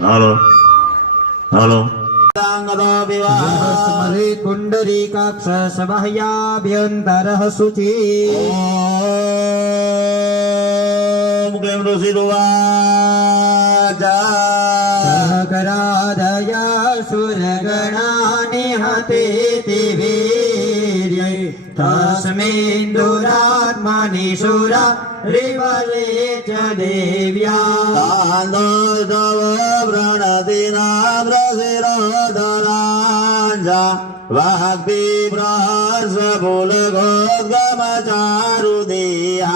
હાલો. હાલો. સ્મરે પુંડરીકાક્ષ સબાહ્યાભ્યંતરઃ શુચિ claim ઋષિ સહકરાદયા સુરગણાનિ હતે तस्मिन् तस्मिन्दुरात्मनिशुरा रिबले च देव्या तान्दोदव व्रणदिनाम्रशिरोदराञ्जा वाग्भि प्रहर्षपुलगोद्गमचारुदेया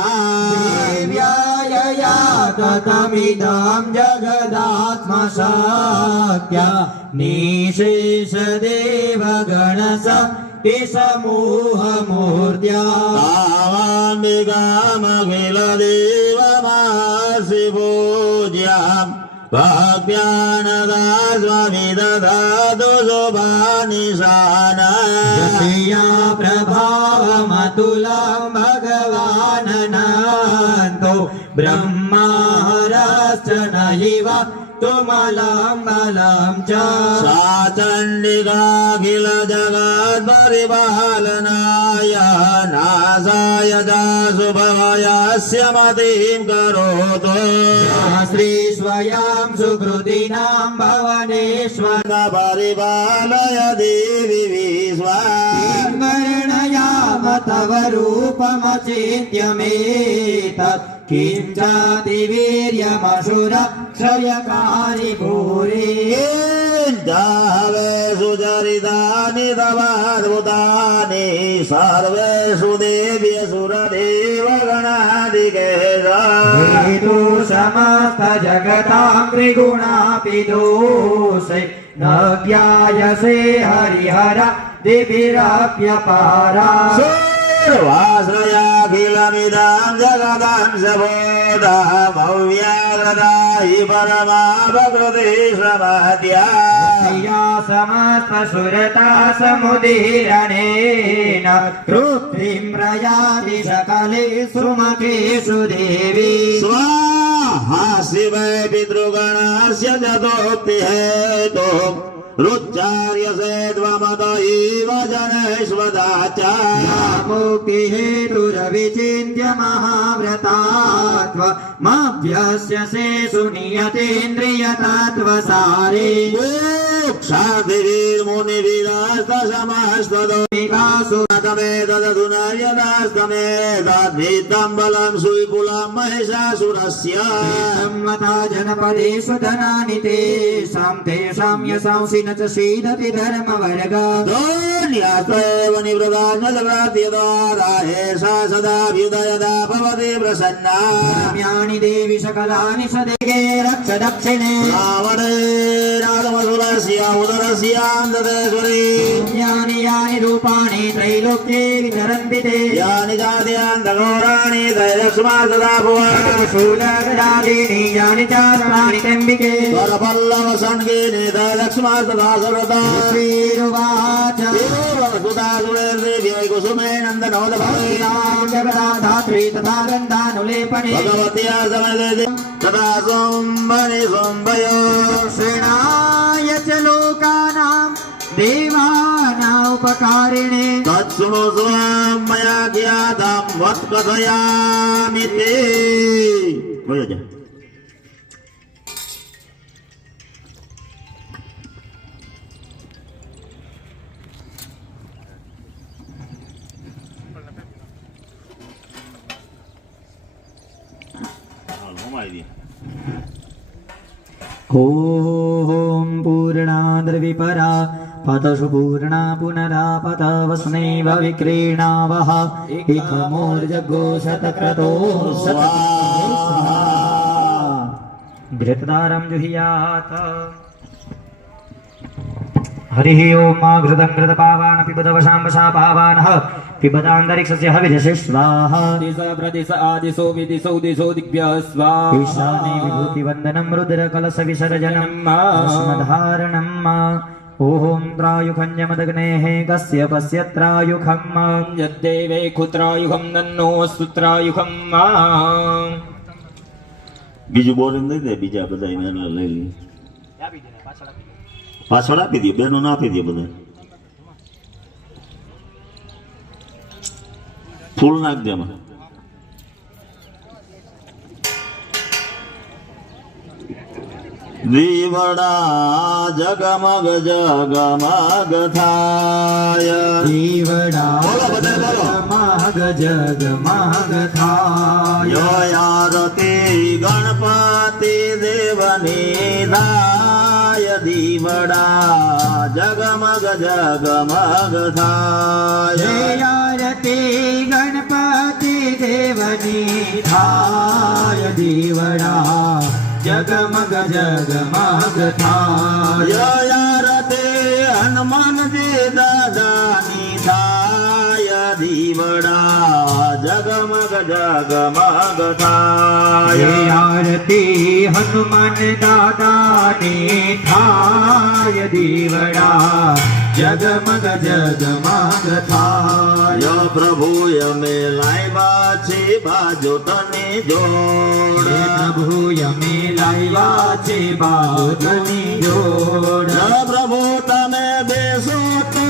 देव्यायया कथमिदं जगदात्मशाख्या निशेषदेवगणस ते समूहमूर्त्या तावाम्बिकामखिल देवमासि पूज्याम् भक्त्यानदा स्वामि ददातु शुभानिशान यस्या प्रभावमतुलं भगवान् नन्तो ब्रह्मारश्च नैव तुमलं बलं च। सा चण्डिकाखिल जगत्परिपालनाय नासाय च शुभवयस्य मतिं करोतु। श्री स्वयं सुकृतीनां भवनेश्वर। परिपालय देवि विश्वा तव रूपमचिन्त्य मेतत् किं चातिवीर्यमसुर क्षयकारि भूरि दावेषु चरितानि तवाद्भुतानि सर्वेषु देव्यसुरदेवगणादिकेश हेतु समस्त जगतां त्रिगुणापि दोषे न ज्ञायसे हरिहर दिभिरप्यपारा सर्वाश्रयाखिलमिदां जगदां सबोधमव्यागदा हि परमा प्रकृति समहत्या या समस्तसुरता समुदीरणेन कृत्रिं प्रयाति सकले सुमकेषु देवी स्वाहा शिवै पितृगणस्य जतोक्तिहेतु रुच्चार्यसे त्वमत इव जनेष्वदाचा मुक्तिहेतुरविचिन्त्य महाव्रतात्वमभ्यस्य से सुनियतेन्द्रियतत्त्वसारे मोक्षादिवीर्मुनिविदास्तसमस्तदो विकासु तमे तदधुनर्यदास्तमे तद्भित्तं बलं सुविपुलं महिषासुरस्य सम्मता जनपदेषु धनानि तेषां तेषां यशांसि न च सीदति धर्मवर्ग धोन्यास्त्वैव निवृता न जगत्यदारा एषा सदाभ्युदयदा भवति प्रसन्ना रम्याणि देवि सकलानि सदेगे रक्ष दक्षिणे रावणेरागमसुरस्य उदरस्यान्तदेश्वरी यानि యాని రూపాణి త్రైలోక్యే విచరంతి తే యాని జాత్యాంధఘోరాణి దైలక్ష్మాసదాభువాశూలగడాదీని యాని చారణాని కంబికే స్వరపల్లవ సంగీని దైలక్ష్మాసదాసురతా శ్రీరువాచ భగవత్యా సమదే తదా సోంబని సోంబయో శ్రీణాయ చ లోకానాం దేవా लोकानां देवानामुपकारिणे मया ज्ञातं वत्कथयामि ते। ॐ पूर्णाद्रविपरा। पतसु पूर्णा पुनरा पतवस्नैव विक्रीणावः इकमोर्जगो शतक्रतो घृतदारं जुहियात् हरिः ॐ मा घृतं घृतपावान् पिबदवशाम्बशा पावानः पिबदान्तरिक्षस्य हविजसे स्वाहा दिश प्रदिश आदिशो विदिशो दिशो दिग्भ्यः स्वाहा ईशाने विभूतिवन्दनं रुद्रकलशविसर्जनं धारणम् ॐ त्रायुखञ्जमदग्नेः कस्य पश्य त्रायुखम् यद्देवे कुत्रायुगं नन्नो सुत्रायुगं બીજું બોલ નહીં દે બીજા બધા એને લઈ લઈ પાછળ આપી દે બેનો ના આપી દે બધા ફૂલ નાખ દે એમાં દીવડા જગમગ જગમગ થાય દીવડા બોલો બધા બોલો. માગ જગમગ થાય યારતી ગણપતિ દેવની દાય દીવડા જગમગ જગમગ થાય આરતી ગણપતિ દેવની થાય દીવડા જગમગ જગમગ થાય હનુમાનજી દાદાની દીવડા જગમગ જગમગ થાય. આરતી હનુમાન દાદાની થાય દીવડા જગમગ જગમગ થાય પ્રભુ અમે લાવ્યા છે બાજુ તને જોડ. પ્રભુ અમે લાવ્યા છે બાજુની જોડ પ્રભુ તમે બેસો તો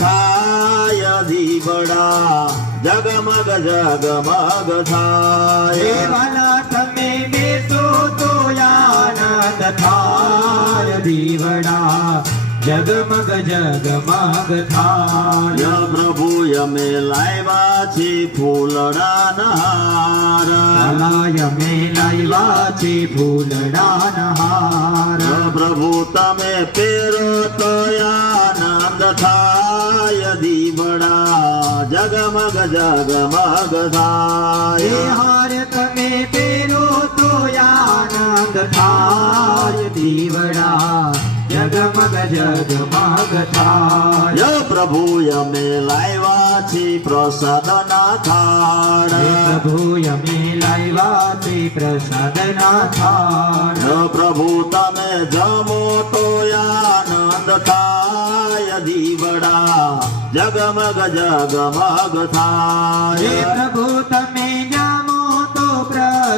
થાય દીવડા જગમગ જગમગ થાય વાલા તમે બેસો તો આનંદ થાય દીવડા જગમગ જગમગ થાય ય પ્રભુ અમે લાવ્યા છે ફૂલડાના હાર ભલાય મે લાવ્યા છે ફૂલડાના હાર ય પ્રભુ તમે પેરો તો આનંદ થાય દીવડા જગમગ જગમગ હે થાય હાર તમે પેરો તો આનંદ થાય દીવડા જગમગ જગમગ થાય ય પ્રભુ અમે લાવ્યા છે પ્રસાદ ના હે થાળ પ્રભુ યમે લાવ્યા છે પ્રસાદના થાળ ય પ્રભુ તમે જમો તો આનંદ થાય દીવડા જગમગ જગમગ હે થાય પ્રભુ તમે જામો તો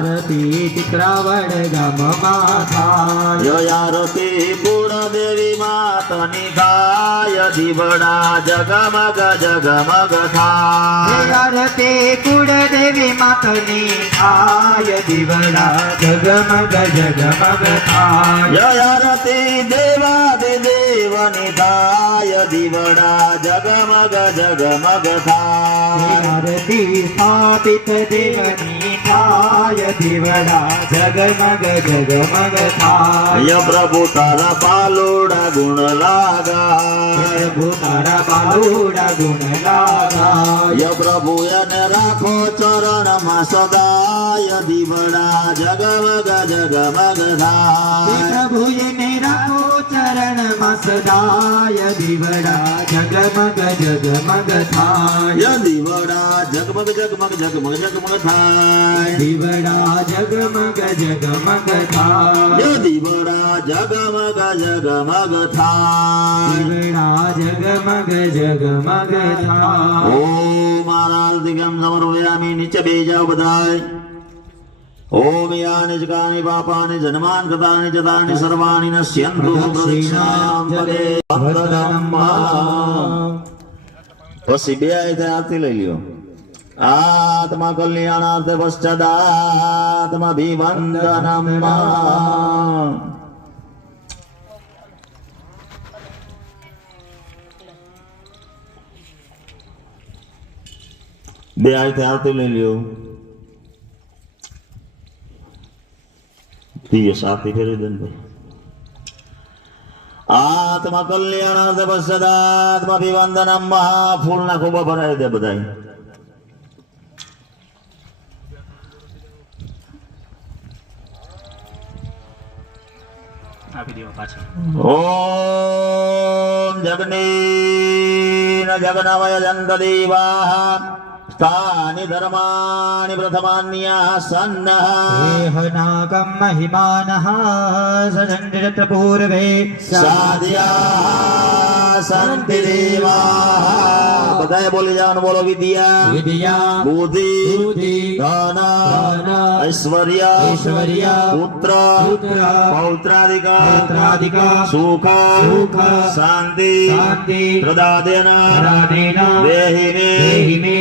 આરતી ચિત્રાવડ ગામમાં થાય આરતી ટીકરાવડ ગામમાં થાય ય આરતી પૂર્ણ દેવી માતની થાય દીવડા જગમગ જગમગ હે થાય આરતી કુળ દેવી માતની થાય દીવડા જગમગ જગમગ થાય ય આરતી દેવા દેવની થાય દીવડા જગમગ જગમગ થાય આરતી સ્થાપિત દેવની થાય દીવડા જગમગ જગમગ થાય ય પ્રભુ તારા પાલોડા ગુણ લાગાય પ્રભુ તારા બાલુડા ગુણ લાગાય ય પ્રભુ એને રાખો ચરણમાં સદાય દીવડા જગમગ જગમગ થાય પ્રભુ એને રાખો ચરણમાં સદાય દીવડા જગમગ જગમગ થાય ય દીવડા જગમગ જગમગ જગમગ જગમગ થાય દીવડા જગમગ જગમગ થાય ય દીવડા જગમગ જગમગ થાય દીવડા જગમગ જગમગ થાય ઓ મારા દિગમ સમર્પયામી નીચે બે જાઓ બધાય ઓમ યાનિ જગાની પાપાની જન્માન કૃતાની જતાની સર્વાણી નશ્યંતુ પ્રદક્ષિણામ પદે વંદનમ્મા. પછી બે આયતે આરતી લઈ લ્યો ആത്മ കല്യാണാർത്ഥ പശ്ചാത്താത്മഭിവന്ദനം ആയിട്ട് ആർത്തില്ലല്ലോ തീയ സാത്തി കരുതുണ്ട് ആത്മ കല്യാണാർത്ഥ പശ്ചാത്താത്മഭിവന്ദനം ഫുൾ നക്കുമ്പോ പറയാതെ ബതായി ॐ जग्ने न जगनमयजन्तदेवाः तानि धर्माणि प्रथमान्या प्रथमान्यासन्नः देहनाकम् महिमानः सदण्डिरत पूर्वे साध्याः सन्ति देवाः। बताए बोले जान बोलो विद्या। विद्या बुद्धि बुद्धि धन ऐश्वर्या ऐश्वर्य पुत्र पुत्र पौत्राधिका पौत्राधिका सुख सुख शांति शांति प्रदादेना प्रदादेना देहिने देहिने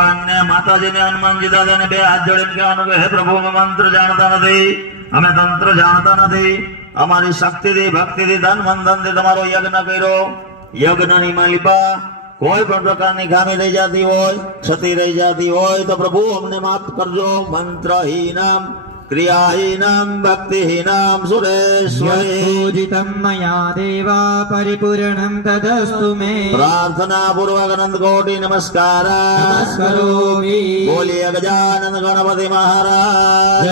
ભગવાનને, માતાજીને હનુમાનજી દાદાને બે હાથ જોડીને કહેવાનું પ્રભુ મંત્ર જાણતા નથી, અમે તંત્ર જાણતા નથી. અમારી શક્તિથી, ભક્તિથી ધન મંધનથી તમારો યજ્ઞ કર્યો. યજ્ઞની માલિપા કોઈ પણ પ્રકારની ખામી રહી જતી હોય, ક્ષતિ રહી જતી હોય, તો પ્રભુ અમને માફ કરજો. મંત્રહીનમ. क्रियाहीनाम् भक्तिहीनाम् सुरेश्वरे। पूजितम् मया देवा परिपूरणम् तदस्तु मे। प्रार्थना पूर्वक अनंत कोटि नमस्कार। बोलिए गजानन गणपति महाराज।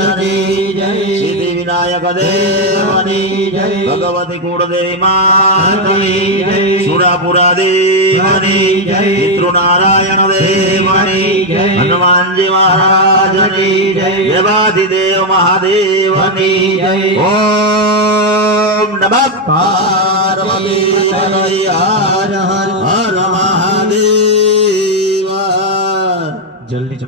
जय વિનાયક દેવની. ભગવતી કુળદેવી માતની. સુરાપુરા દેવની. પિતૃનારાયણ દેવની હનુમાનજી મહારાજની. દેવાધિદેવ મહાદેવની ઓમ નમઃ પાર્વતી હર હર હર જલની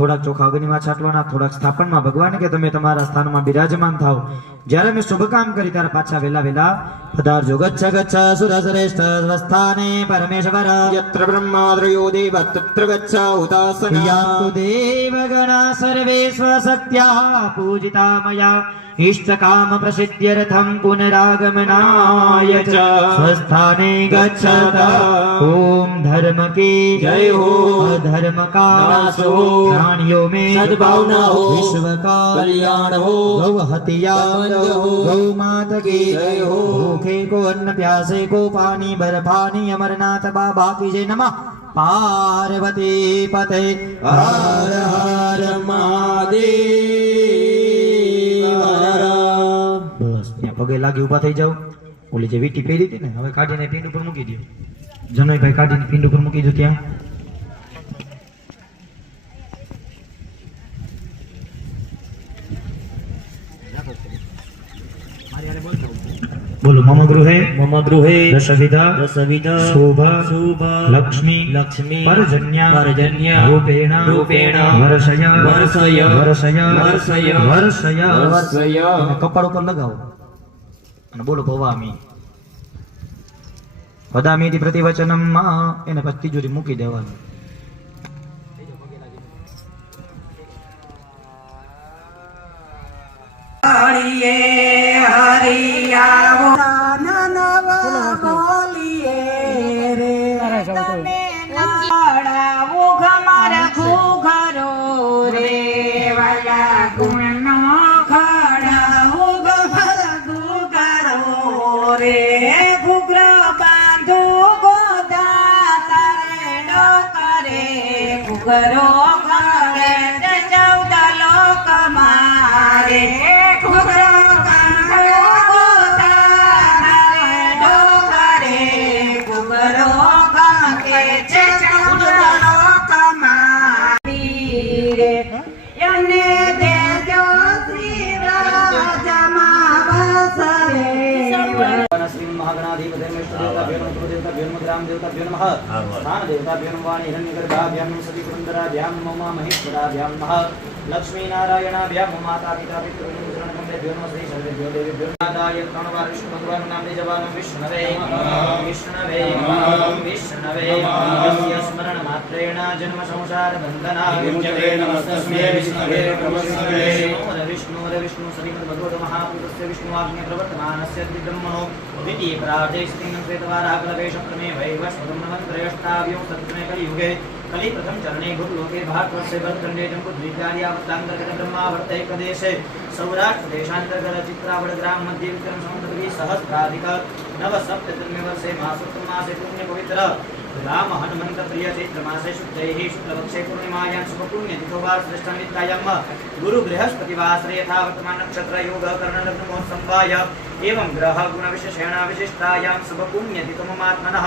થોડાક ચોખા અગ્નિમાં છાંટવાના થોડાક સ્થાપનમાં ભગવાન કે તમે તમારા સ્થાનમાં બિરાજમાન થાવ. જ્યારે મેં શુભ કામ કરી ત્યારે પાછા વેલા વેલા પધારજો. ગચ્છ ગચ્છ સુર શ્રેષ્ઠ સ્વસ્થાને પરમેશ્વર. યત્ર બ્રહ્માદ્રયો દેવ તત્ર ગચ્છ ઉતાસનયાતુ દેવ ગણા સર્વે સ્વસત્યા પૂજિતા મયા ઇષ્ટકામ પ્રસિદ્ધ્યર્થમ પુનરાગમનાય ચ. સ્વસ્થાને ગચ્છત ઓમ ધર્મ કી જય હો. ધર્મ કા નાશો પ્રાણીઓ में सद्भावना हो, विश्व का कल्याण हो, गौ हत्या हो, गौ माता की जय हो। भूखे को अन्न प्यासे को पानी बर्फानी अमरनाथ बाबा की जय नमः पार्वती पते हर हर બસ ત્યાં પગે લાગી ઊભા થઈ જાઓ ઓલી જે વીટી પહેરી હતી ને હવે કાઢીને પિંડ ઉપર મૂકી દો જનોઈભાઈ કાઢીને પિંડ ઉપર મૂકી દો ત્યાં બોલો મમ ગૃહે મમ ગૃહે દશવિધા દશવિધા શોભા શોભા લક્ષ્મી લક્ષ્મી પરજન્યા પરજન્યા રૂપેણ રૂપેણ વર્ષય વર્ષય વર્ષય વર્ષય વર્ષય વર્ષય કપાળ ઉપર લગાવો. અને બોલો ભવામી. વદામીથી પ્રતિવચનમ એને પછી તિજોરી મૂકી દેવાનું. છોકરો કરે છે ચૌદ લોક મારે છોકરો देवताभ्यो नमः स्थानदेवताभ्यो नमः हिरण्यगर्भाभ्यां सति महेश्वराभ्यां मम महेश्वराभ्यां मह लक्ष्मीनारायणाभ्यां माता पिता पितृभ्यो नमः श्री सर्वेभ्यो देवेभ्यो नादाय प्रणवार विष्णु भगवान नामने जवान विष्णवे विष्णवे विष्णवे यस्य स्मरण मात्रेण जन्म संसार बंधना विमुचते नमस्तस्मै विष्णवे नमस्तस्मै। विष्णुर विष्णु श्रीमद् भगवत महापुरुषस्य विष्णुवाग्ने प्रवर्तमानस्य ब्रह्मणो विधि प्रार्थयस्ति नृतवाराकलवेश प्रमे वैवस्वतं नमन्त्रयष्टाव्यौ सत्मे कलियुगे कलि प्रथम चरणे गुरुलोके भारतवर्षे बुद्धिकार्यावृत्तान्तर्गत ब्रह्मावर्तैकदेशे सौराष्ट्रदेशान्तर्गत चित्रावडग्राम मध्ये विक्रम संवत्सरी सहस्राधिक नवसप्ततिमे वर्षे मासुक्तमासे पुण्यपवित्र राम हनुमन्त प्रिय चैत्रमासे शुद्धैः शुक्लपक्षे पूर्णिमायां शुभपुण्यतिथो वा श्रेष्ठमित्तायां गुरुबृहस्पतिवासरे यथा वर्तमानक्षत्रयोगः कर्णलग्नमहोत्सम्भाय एवं ग्रहगुणविशेषेण विशिष्टायां शुभपुण्यतितममात्मनः